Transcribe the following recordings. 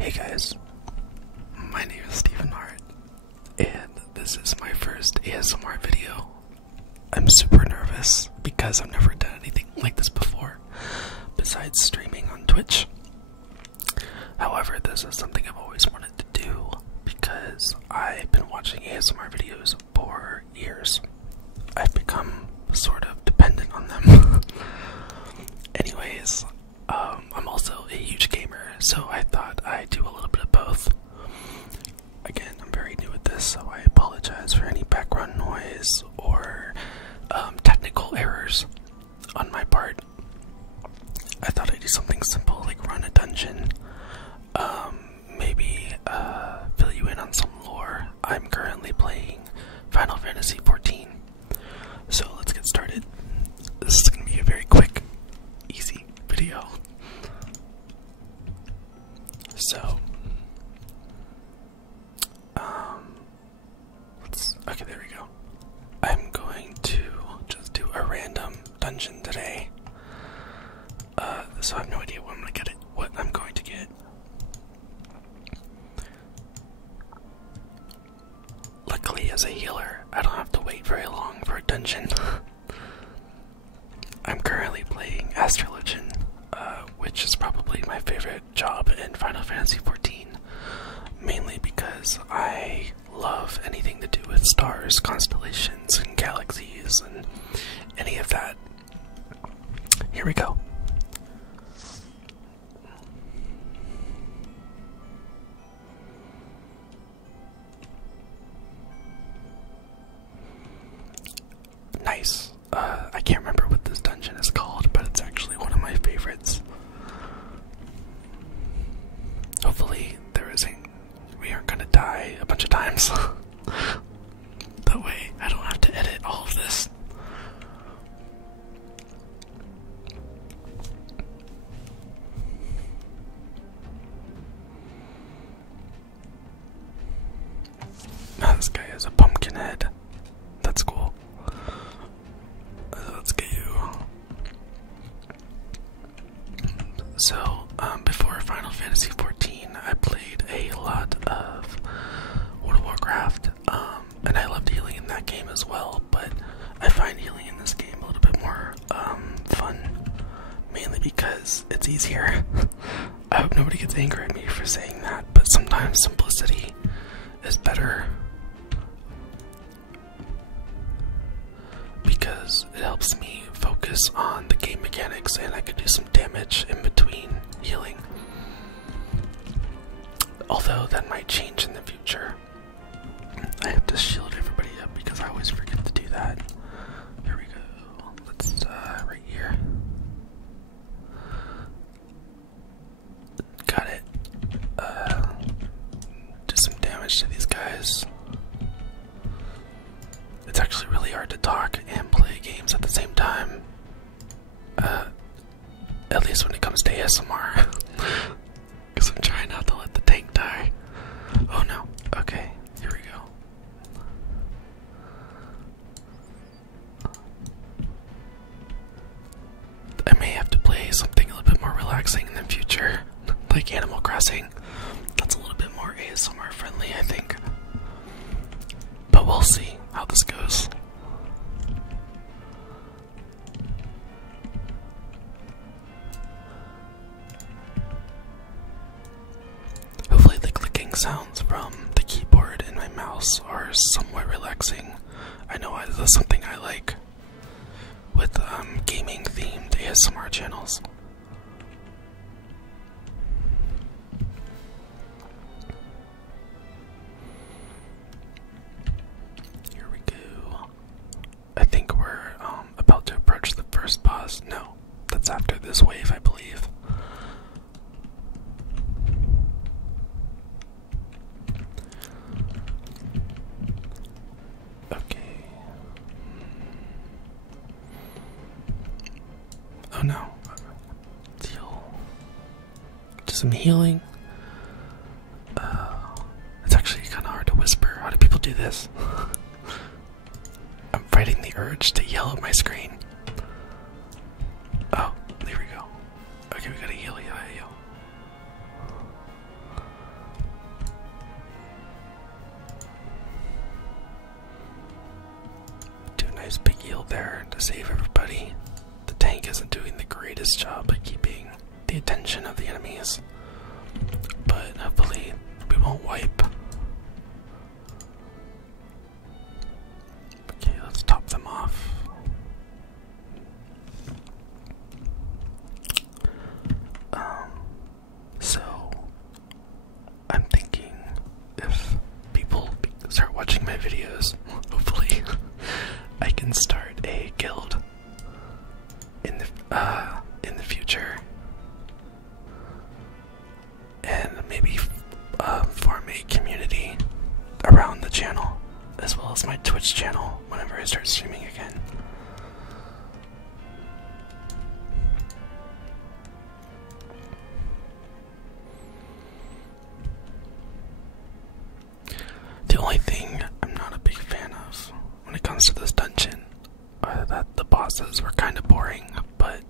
Hey guys, my name is Stephen Hart, and this is my first ASMR video. I'm super nervous because I've never done anything like this before, besides streaming on Twitch. However, this is something I've always wanted to do because I've been watching ASMR videos for years. I've become sort of dependent on them. Anyways, I'm also a huge gamer, so I thought I'd do a little bit of both. Again, I'm very new at this, so I apologize for any background noise or technical errors on my part. I thought I'd do something simple like run a dungeon, maybe fill you in on some lore. I'm currently playing Final Fantasy XIV, so let's get started. This is going to be a very quick, easy video. So, okay, there we go. I'm going to just do a random dungeon today. So I have no idea what I'm going to get. Luckily, as a healer, I don't have to wait very long for a dungeon. I'm currently playing Astrologian, which is probably my favorite job in Final Fantasy XIV, mainly because I love anything to do with stars, constellations, and galaxies, and any of that. Here we go. Nice. I can't remember what this dungeon is called, but it's actually one of my favorites. Hopefully we aren't gonna die a bunch of times. That way I don't have to edit all of this. Now this guy has a pumpkin head. That's cool. Let's go. So, before Final Fantasy XIV, I played a lot of World of Warcraft, and I loved healing in that game as well, but I find healing in this game a little bit more fun, mainly because it's easier. I hope nobody gets angry at me for saying that, but sometimes simplicity is better, because it helps me focus on the game mechanics and I can do some damage in between healing. Although that might change in the future. I have to shield everybody up because I always forget to do that. Here we go. Let's, right here. Got it. Do some damage to these guys. It's actually really hard to talk and play games at the same time. At least when it comes to ASMR. Because I'm trying not to let the tank die. Oh no. Okay, here we go. I may have to play something a little bit more relaxing in the future. Like Animal Crossing. That's a little bit more ASMR friendly, I think. But we'll see how this goes. Hopefully the clicking sounds from the keyboard and my mouse are somewhat relaxing. I know that's something I like with gaming themed ASMR channels. Here we go. I think we're about to approach the first boss. No, that's after this wave, I believe. Okay. Oh no. Deal. Do some healing. It's actually kind of hard to whisper. How do people do this? I'm fighting the urge to yell at my screen. Oh, there we go. Okay, we gotta heal. the attention of the enemies. But hopefully we won't wipe. Okay, let's top them off. So I'm thinking if people start watching my videos, hopefully I can start a guild in the future, and maybe form a community around the channel, as well as my Twitch channel whenever I start streaming again. The only thing I'm not a big fan of when it comes to this dungeon are that the bosses were kind of boring, but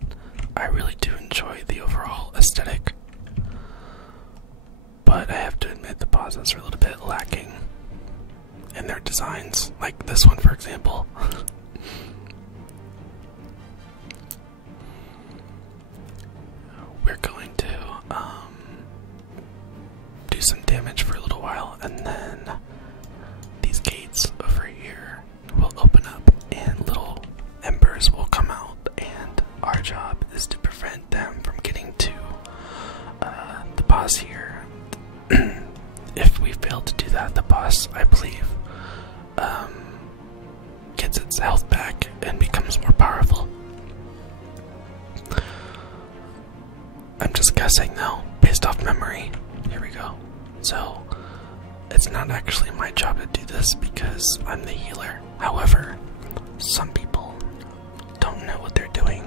I really do enjoy the overall aesthetic. But I have to admit the bosses are a little bit lacking in their designs, like this one for example. We're going to do some damage for a little while, and then these gates over here will open up and little embers will come out, and our job is to prevent them from getting to the boss here. If we fail to do that, the boss, I believe, gets its health back and becomes more powerful. I'm just guessing though, based off memory. Here we go. So, it's not actually my job to do this because I'm the healer. However, some people don't know what they're doing.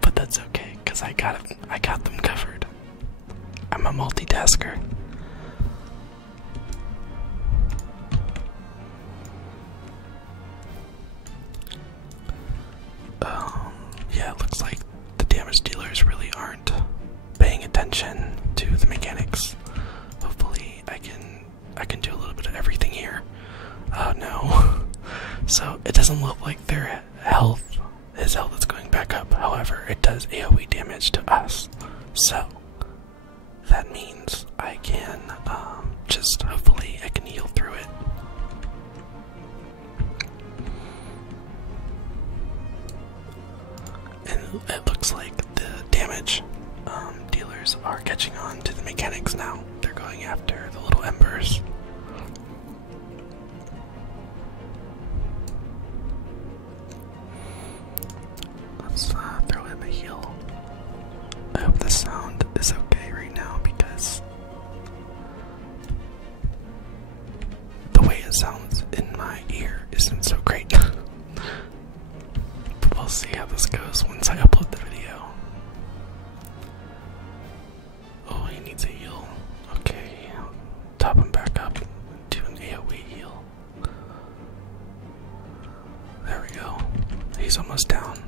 But that's okay, because I got them covered. I'm a multitasker. Yeah, it looks like the damage dealers really aren't paying attention to the mechanics. Hopefully I can do a little bit of everything here. Oh no. So it doesn't look like his health is going back up. However, it does AoE damage to us. So that means I can hopefully I can heal through it. And it looks like the damage dealers are catching on to the mechanics now. They're going after the little embers. Let's throw him a heal. I hope the sound is okay right now because the way it sounds in my ear isn't so great. But we'll see how this goes once I upload the video. Oh, he needs a heal. Okay, top him back up. Do an AoE heal. There we go. He's almost down.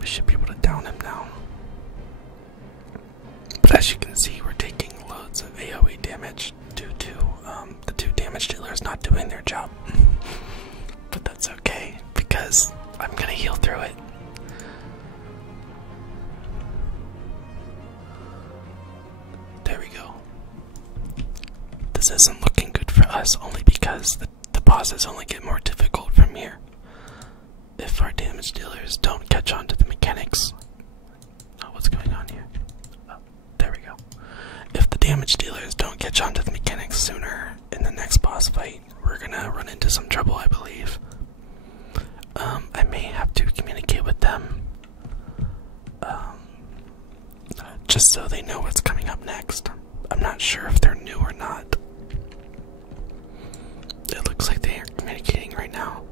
We should be able to down him now. But as you can see, we're taking loads of AoE damage due to the two damage dealers not doing their job. But that's okay, because I'm gonna heal through it. There we go. This isn't looking good for us, only because the bosses only get more difficult from here. If our damage dealers don't catch on to the mechanics. Oh, what's going on here? Oh, there we go. If the damage dealers don't catch on to the mechanics sooner in the next boss fight, we're gonna run into some trouble, I believe. I may have to communicate with them, just so they know what's coming up next. I'm not sure if they're new or not. It looks like they are communicating right now.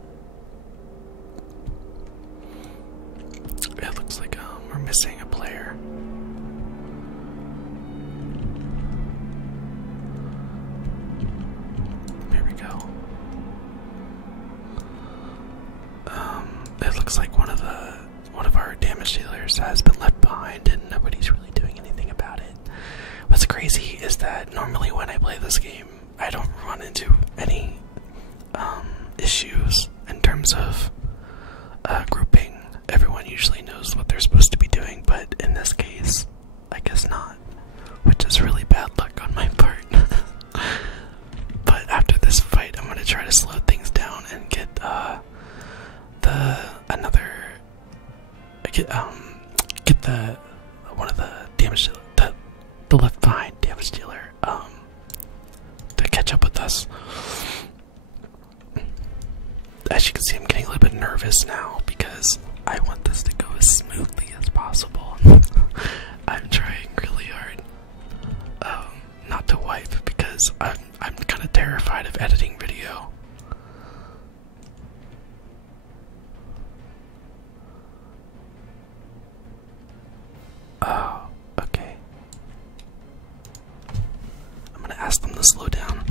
It looks like we're missing a player. There we go. It looks like one of our damage dealers has been left behind, and nobody's really doing anything about it. What's crazy is that normally when I play this game, I don't run into any issues in terms of grouping everyone get the one of the damage the left behind damage dealer to catch up with us. As you can see, I'm getting a little bit nervous now because I want this to go as smoothly as possible. I'm trying really hard not to wipe because I'm kind of terrified of editing video. Oh, okay. I'm gonna ask them to slow down.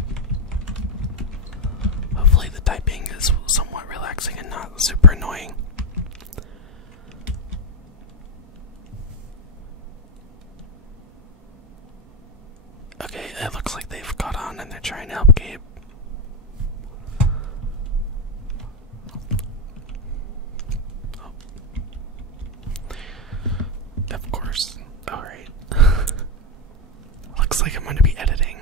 Hopefully the typing is somewhat relaxing and not super annoying. Okay, it looks like they've caught on and they're trying to help Gabe. Oh. Of course. Alright. Looks like I'm going to be editing.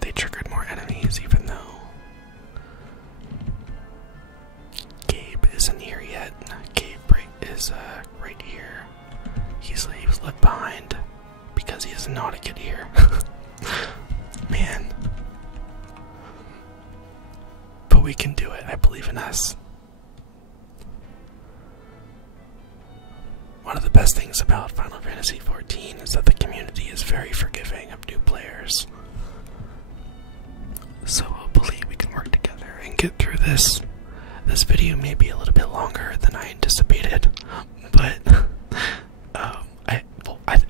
They triggered more enemies, even though Gabe isn't here yet. Gabe is right here. He was left behind because he doesn't know how to get here. Man. But we can do it. I believe in us. One of the best things about Final Fantasy XIV is that the community is very forgiving of new players. So hopefully we can work together and get through this. This video may be a little bit longer than I anticipated, but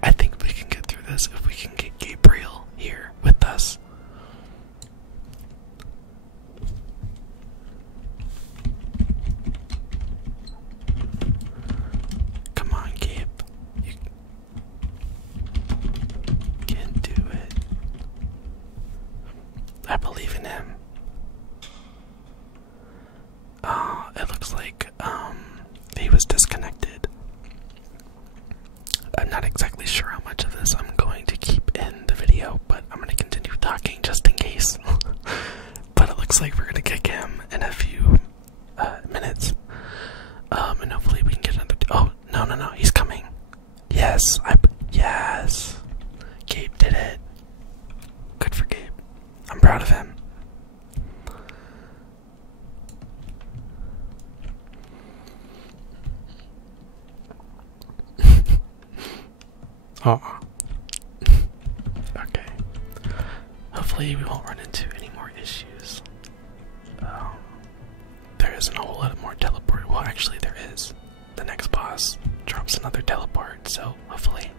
I think we can get through this if we can get Gabriel here with us. Come on, Gabe. You can do it. I believe in him. It looks like he was disconnected. I'm not exactly sure how much of this I'm going to keep in the video, but I'm going to continue talking just in case. But it looks like we're going to kick him in a few minutes. And hopefully we can get another. Oh, no, he's coming. Yes, yes. Gabe did it. Good for Gabe. I'm proud of him. Oh. Okay. Hopefully we won't run into any more issues. There isn't a whole lot more teleport. Well, actually there is. The next boss drops another teleport, so hopefully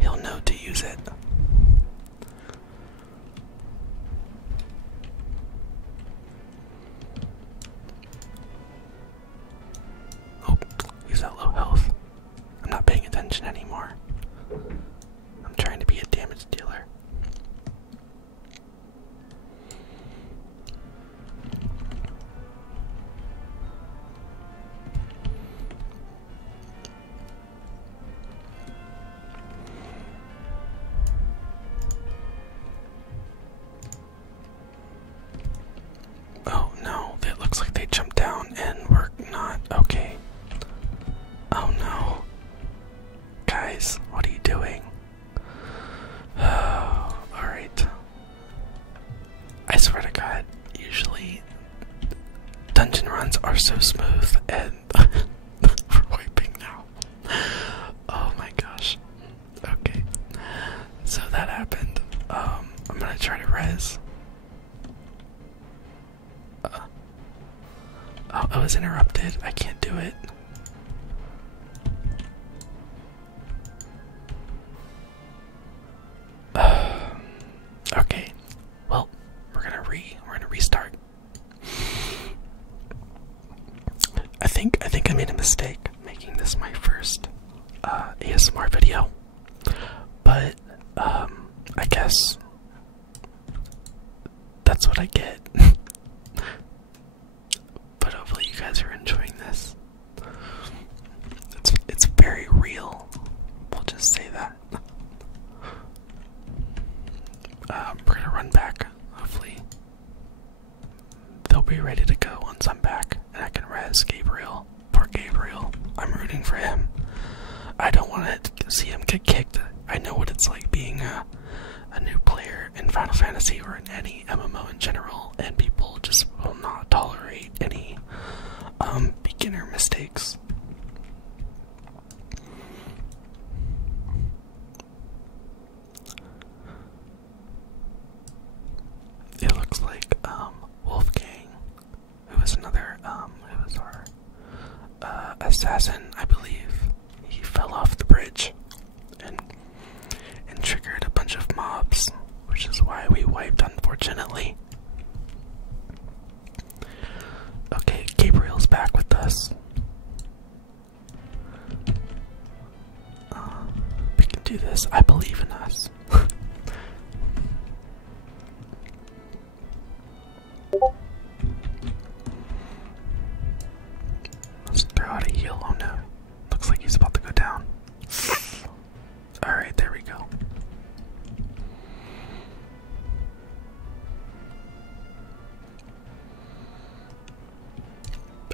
he'll know to use it. Oh, he's at low health. I'm not paying attention anymore. I'm trying to be a damage dealer. Oh no, it looks like they jumped down and we're not okay. Oh no. Guys, what are you doing? Alright. I swear to God, usually dungeon runs are so smooth and we're wiping now. Oh my gosh. Okay. So that happened. I'm gonna try to res. Oh, I was interrupted. I can't do it. Okay. Well, we're gonna restart. I think I made a mistake making this my first ASMR video. But I guess that's what I get. But hopefully you guys are enjoying this. for him. I don't want to see him get kicked. I know what it's like being a new player in Final Fantasy or in any MMO in general, and people just will not tolerate any beginner mistakes. It looks like Wolfgang, who was another who was our assassin, I believe. He fell off the bridge and triggered a bunch of mobs, which is why we wiped, unfortunately. Okay, Gabriel's back with us. We can do this. I believe in us. Let's throw out a heal. Oh no. Looks like he's about to go down. Alright, there we go.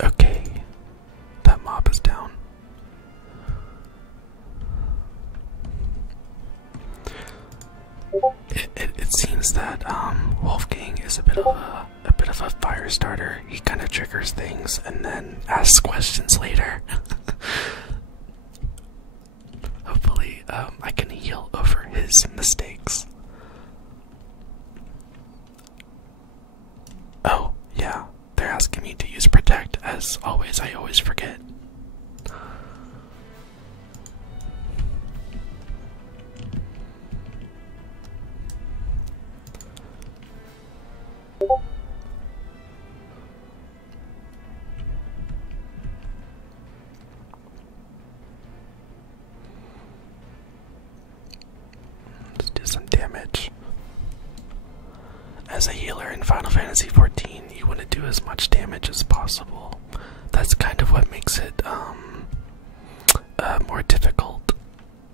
Okay. That mob is down. It seems that Wolfgang is a bit of a fire starter. He kind of triggers things and then asks questions later. Hopefully, I can heal over his mistakes. Oh, yeah, they're asking me to use Protect. As always, I always forget. Let's do some damage. As a healer in Final Fantasy XIV, you want to do as much damage as possible. That's kind of what makes it more difficult.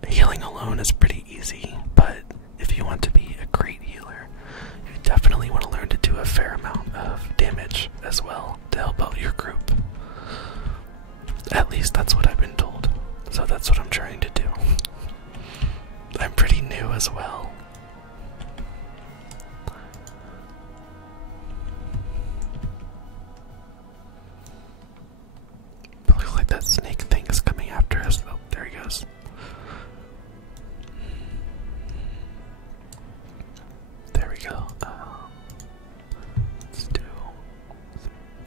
Healing alone is pretty easy, but if you want to be a great healer, you definitely want to learn to do a fair amount of damage as well to help out your group. At least that's what I've been told, so that's what I'm trying to do. I'm pretty new as well. It looks like that snake thing is coming after us. Oh, there he goes. There we go. Let's do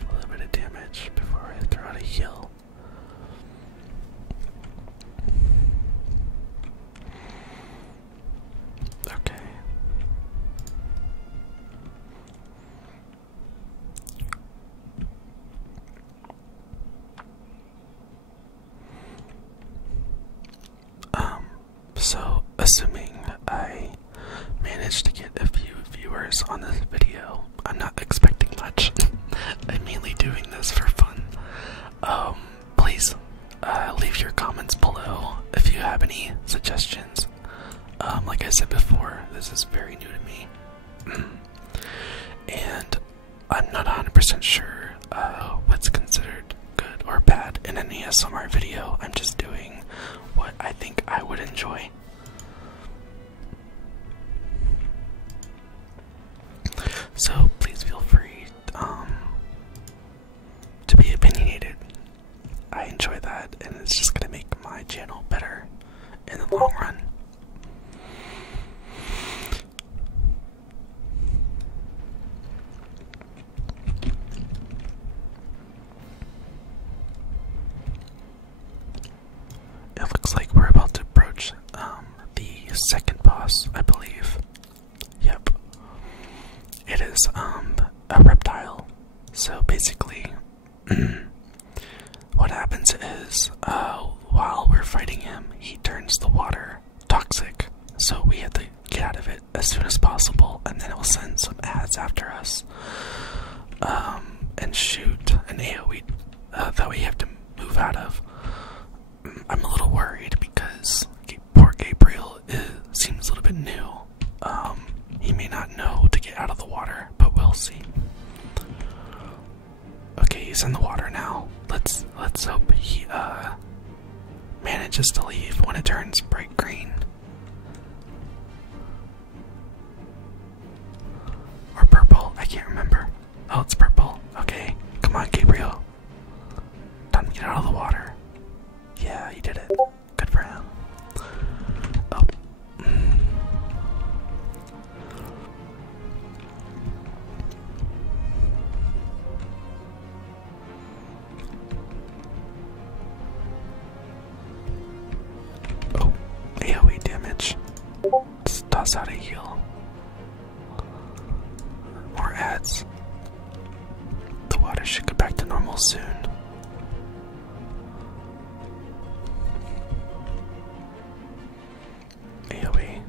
a little bit of damage before I throw out a heal. Okay. So assuming I managed to get a few viewers on this video, I'm not expecting much. I'm mainly doing this for fun. Please leave your comments below if you have any suggestions. Like I said before, this is very new to me. And I'm not 100% sure what's considered good or bad in an ASMR video. I'm just doing what I think I would enjoy. So please feel free to be opinionated. I enjoy that, and it's just gonna make my channel better in the long run. It looks like we're about to approach the second boss, I believe. Yep. It is a reptile. So basically, what happens is while we're fighting him, he turns the water toxic. So we have to get out of it as soon as possible, and then it will send some ads after us and shoot an AoE that we have to move out of. I'm a little worried because poor Gabriel seems a little bit new. He may not know to get out of the water, but we'll see. Okay, he's in the water now. Let's hope manages to leave when it turns bright green. Or purple, I can't remember. Oh, it's purple. Okay, come on, Gabriel. Time to get out of the water. Yeah, he did it. Good for him. Oh. Oh, AoE damage. Let's toss out a heal. More ads. The water should go back to normal soon. AoE.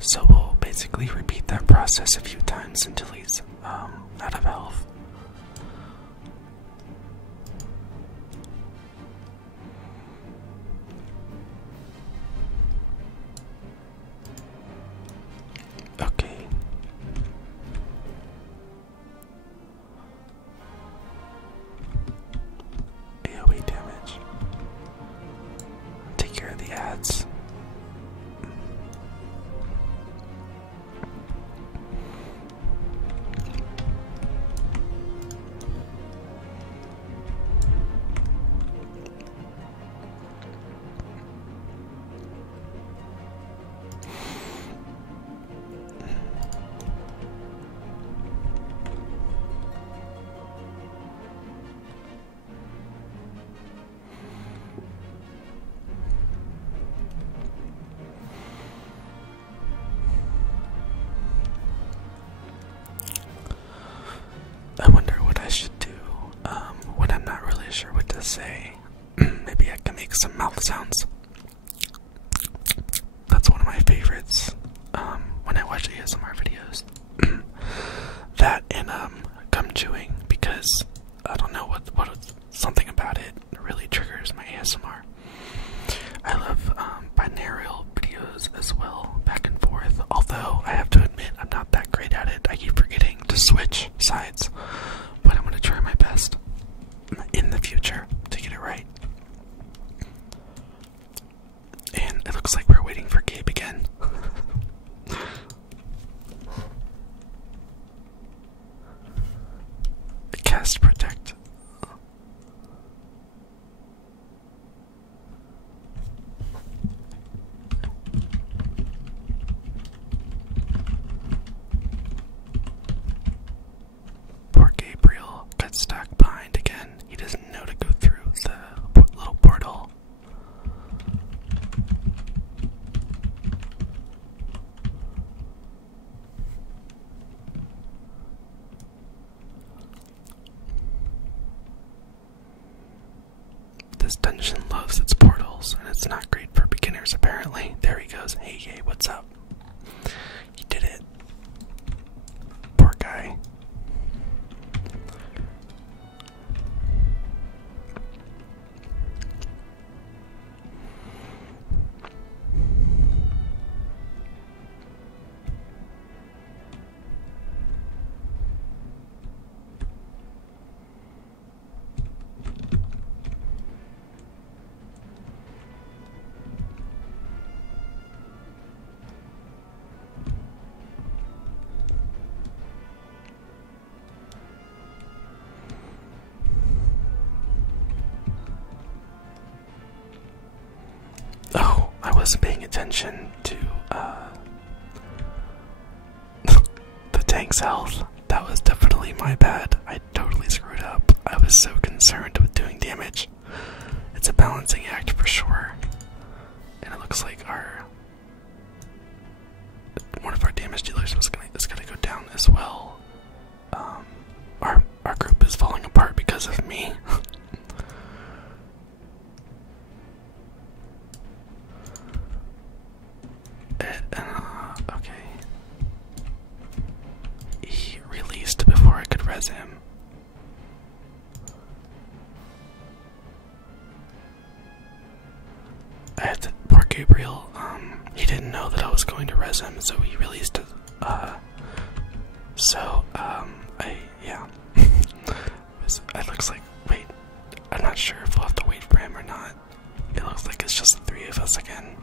So we'll basically repeat that process a few times until he's out of health. Okay. AoE damage. Take care of the ads. I wonder what I should do when I'm not really sure what to say. Maybe I can make some mouth sounds. That's one of my favorites when I watch ASMR videos. That and gum chewing, because I don't know what something about it really triggers my ASMR. I love binaural videos as well, back and forth, although I have to admit I'm not that great at it. I keep forgetting to switch sides, but I'm going to try my best in the future to get it right. And it looks like we're waiting for Gabe again. Cast Protect. Poor Gabriel got stuck behind again. He doesn't know to go through the little portal. This dungeon loves its portals, and it's not great for beginners apparently. There he goes. Hey, hey, what's up? You did it. Poor guy. Oh, I wasn't paying attention to the tank's health. That was definitely my bad. I totally screwed up. I was so concerned with doing damage. It's a balancing act for sure. And it looks like one of our damage dealers is gonna go down as well. Our group is falling apart because of me. Okay. He released before I could res him. I had to, poor Gabriel, he didn't know that I was going to res him, so he released it. Yeah. It looks like, wait, I'm not sure if we'll have to wait for him or not. It looks like it's just the three of us again.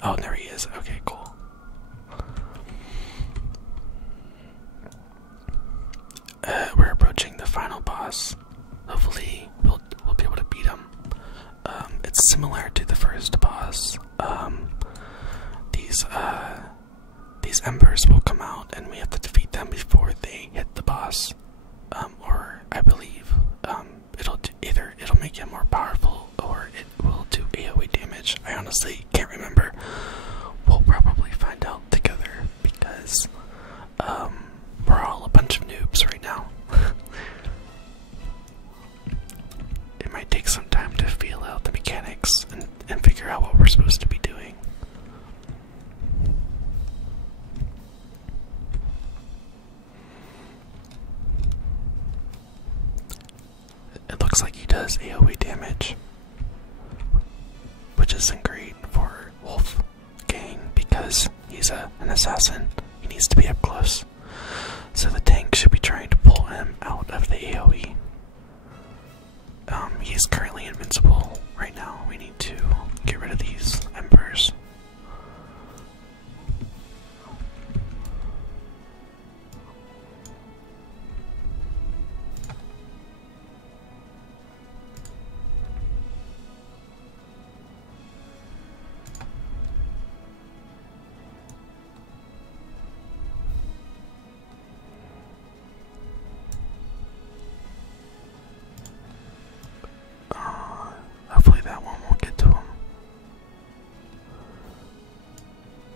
Oh, there he is. Okay, cool. We're approaching the final boss. Hopefully, we'll be able to beat him. It's similar to the first boss. These embers will come out, and we have to defeat them before they hit the boss. Or I believe it'll make him more powerful, or it will do AoE damage. I honestly can't remember. We'll probably find out together because we're all a bunch of noobs right now. It might take some time to feel out the mechanics and figure out what we're supposed to be doing. It looks like he does AoE damage, which isn't great for Wolfgang because he's an assassin. He needs to be up close. So the tank should be trying to pull him out of the AoE. He's currently invincible right now. We need to get rid of these embers. Hopefully that one won't get to him.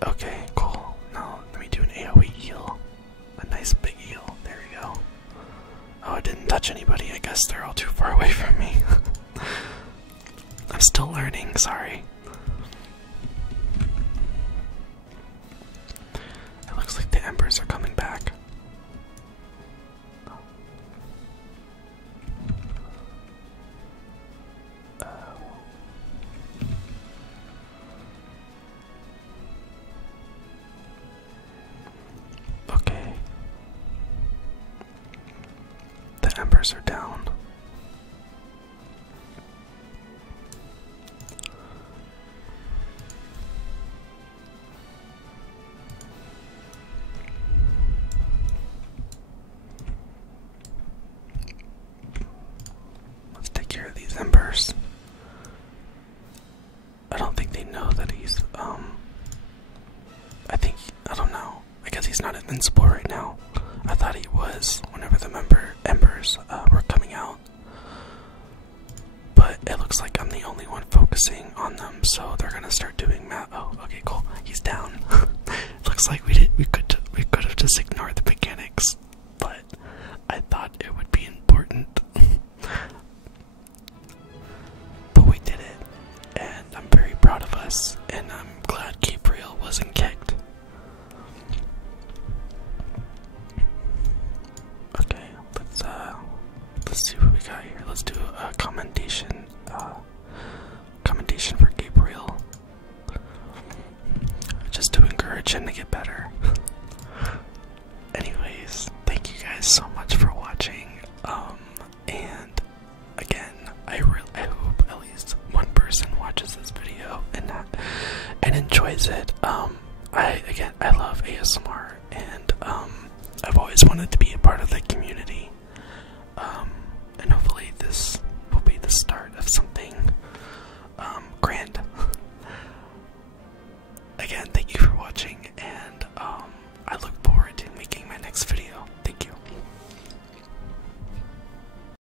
Okay, cool. Now let me do an AoE heal. A nice big heal. There we go. Oh, it didn't touch anybody. I guess they're all too far away from me. I'm still learning, sorry. It looks like the embers are coming back. Okay. The embers are down. Let's take care of these embers. I don't think they know that he's, I don't know. I guess he's not invincible right now. I thought he was whenever the embers were coming out. But it looks like I'm the only one focusing on them, so they're gonna start doing math. Oh, okay, cool. He's down. Looks like we could have just ignored the mechanics, but I thought it would be important. But we did it, and I'm very proud of us, and I'm glad Gabriel wasn't kicked. Okay, let's see what we got here. Let's do a commendation for Gabriel, just to encourage him to get better. Anyways, thank you guys so much for watching. And again, I hope at least one person watches this video and enjoys it. I love ASMR, and I've always wanted to be a part of the community. And hopefully this will be the start of something grand. Again, thank you for watching, and I look forward to making my next video.